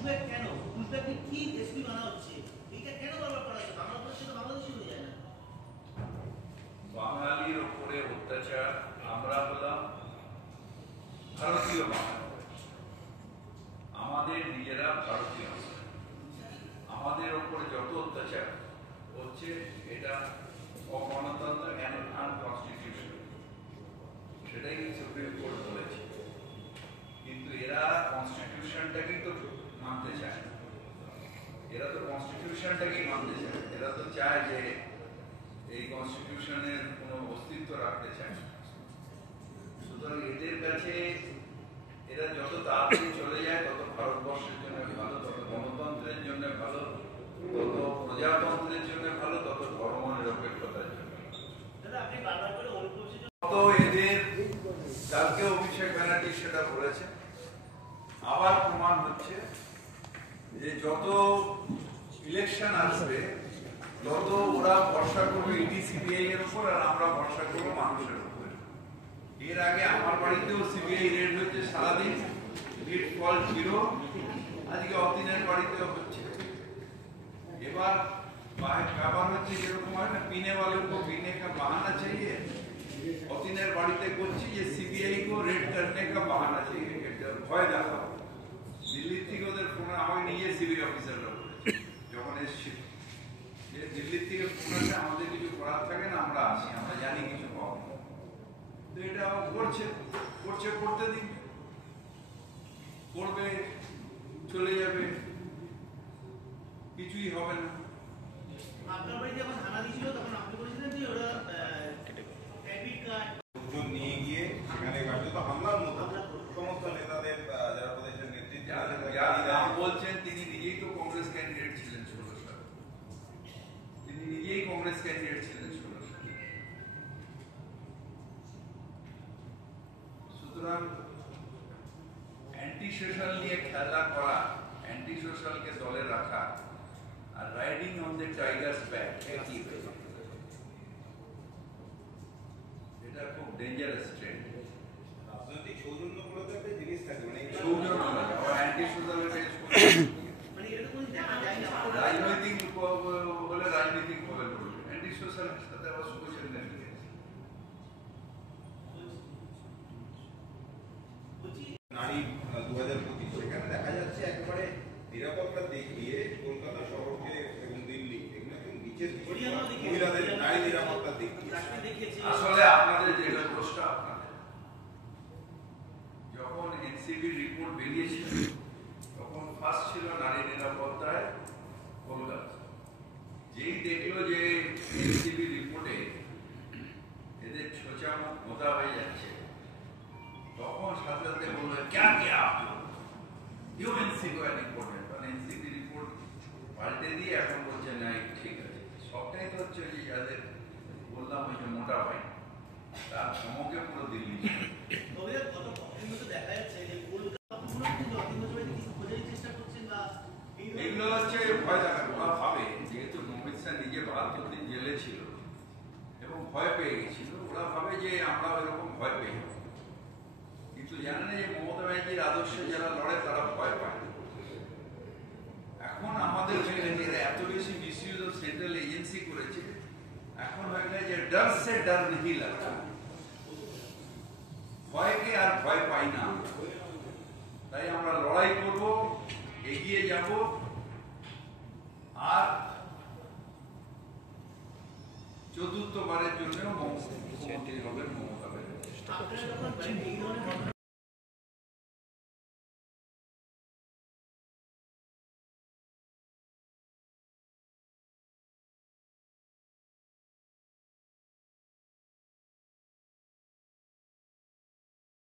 Pushback কেন? পুশব্যাকে কি SP মানা হচ্ছে? এটা কেন বারবার করা হচ্ছে? বাংলা ভাষা তো বাংলাদেশি হয়ে যায় না। বাঙালির উপরে অত্যাচার আমরা হলাম ভারতীয় বাঙালি, আমাদের নিজেরা ভারতীয়, আমাদের উপরে যত অত্যাচার হচ্ছে এটা অগণতন্ত্র আনকনস্টিটিউশন, সেটাই সুপ্রিম কোর্ট বলেছে। কিন্তু এরা কনস্টিটিউশনটা কিন্তু মানতে চায় না, এরা তো কনস্টিটিউশনটাকেই মানতে চায়, এরা তো চায় যে এই কনস্টিটিউশনের কোনো অস্তিত্ব রাখতে চায় না। সুতরাং এদের কাছে এরা যত তাড়াতাড়ি চলে যায় তত ভারতবর্ষের জন্য ভালো, তত গণতন্ত্রের জন্য ভালো, তত প্রজাতন্ত্রের জন্য ভালো, তত ধর্ম নিরপেক্ষতার জন্য। তো এদের কালকে অভিষেক ব্যানার্জি সেটা বলেছে, আবার প্রমাণ হচ্ছে যে যত ইলেকশন আসবে তত ওরা ভরসা করবে ইডি সিবিআই এর উপর, আর আমরা ভরসা করবো মানুষের উপর। এর আগে আমার বাড়িতেও সিবিআই রেড হয়েছে, সারাদিন হিট ফল জিরো, আজকে অতীনের বাড়িতেও হচ্ছে। এবার ব্যাপার হচ্ছে যেরকম হয় না, পিনে वाले को पीने का बहाना चाहिए, অতীনের বাড়িতে করছি যে সিবিআই को रेड करने का बहाना चाहिए, ভয় দেখাও। দিল্লি থেকে ওদের ফোন, আমাকে নিজে সিবিআই অফিসাররা বলেছে যখন এসেছিল, যে দিল্লি থেকে ফোন আসে, আমাদের কিছু করার থাকে না, আমরা আসি, আমরা জানি কিছু পাবো। তো এটা করছে করতে দিন, করবে, চলে যাবে, কিছুই হবে না। আপনার বাড়ি যখন হানা দিয়েছিল তখন আপনি বলেছিলেন যে ওরা ক্রেডিট কার্ড নিয়ে গিয়ে সেখানে কার্যত হামলার মতো সমস্ত নেতাদের যারা প্রদেশের নেতৃত্ব বলছেন, তিনি নিজেই তো কংগ্রেস ক্যান্ডিডেট ছিলেন 16 সালে, তিনি নিজেই কংগ্রেস ক্যান্ডিডেট ছিলেন 16 সালে। সুতরাং অ্যান্টি সোশ্যাল নিয়ে খেলা করা, অ্যান্টি সোশ্যালকে দলে রাখা আর riding on the tiger's back একই হয়ে যায়। এটা খুব ডেঞ্জারাস ট্রেন্ড। রাজনৈতিক সৌজন্য বলে তো একটা জিনিস থাকে, মানে সৌজন্য নয়, আবার অ্যান্টি সোশ্যাল মানে এরকম দেখা যায় না। রাজনৈতিক বলে রাজনৈতিক ভাবে করবে, অ্যান্টি সোশ্যালের সাথে আবার সোশ্যাল নেটওয়ার্ক। নারী 2025 সেখানে দেখা যাচ্ছে একেবারে নিরাপত্তা দেখিয়ে কলকাতা শহরকে এবং দিল্লি এগুলো একদম নিচের মহিলাদের নারী নিরাপত্তা দেখিয়ে। আসলে আপনাদের যেটা প্রশ্ন, আপনাদের যখন এনসিবি রিপোর্ট বেরিয়েছিল তখন ফার্স্ট ছিল নারী নিরাপত্তায় কলকাতা। যেই দেখলো যে এনসিবি রিপোর্টে এদের ছোচা মুখ ভোতা হয়ে যাচ্ছে, তখন সাথে সাথে বললো ক্যা কিয়া ইউ এনসিবি রিপোর্ট, মানে এনসিবি রিপোর্ট পাল্টে দিয়ে এখন বলছে না ঠিক আছে। সবটাই তো হচ্ছে যে যাদের বললাম ওই যে মোটা ভাই, তার সমকে পুরো দিল্লি। তবে গত কয়েকদিন ধরে দেখা যাচ্ছে যে কলকাতা কিছু খোঁজার চেষ্টা করছেন বা এগুলো হচ্ছে ভয় দেখানো। ওরা ভাবে যেহেতু অমিত শাহ নিজে 72 দিন জেলে ছিল এবং ভয় পেয়ে গেছিল, ওরা ভাবে যে আমরা ওইরকম ভয় পেয়ে যাবো। কিন্তু জানে না যে মমতা ব্যানার্জির আদর্শে যারা লড়ে তারা ভয় পায়। এখন আমাদের এত বেশি মিসইউজ অফ সেন্ট্রাল এজেন্সি করেছে, এখন হয়ে গেছে যে ডর সে ডর নেই লাগতা, ভয়কে আর ভয় পাই না। তাই আমরা লড়াই করব, এগিয়ে যাব, আর চতুর্থবারের জন্য মুখ্যমন্ত্রী হবেন মমতা ব্যানার্জি।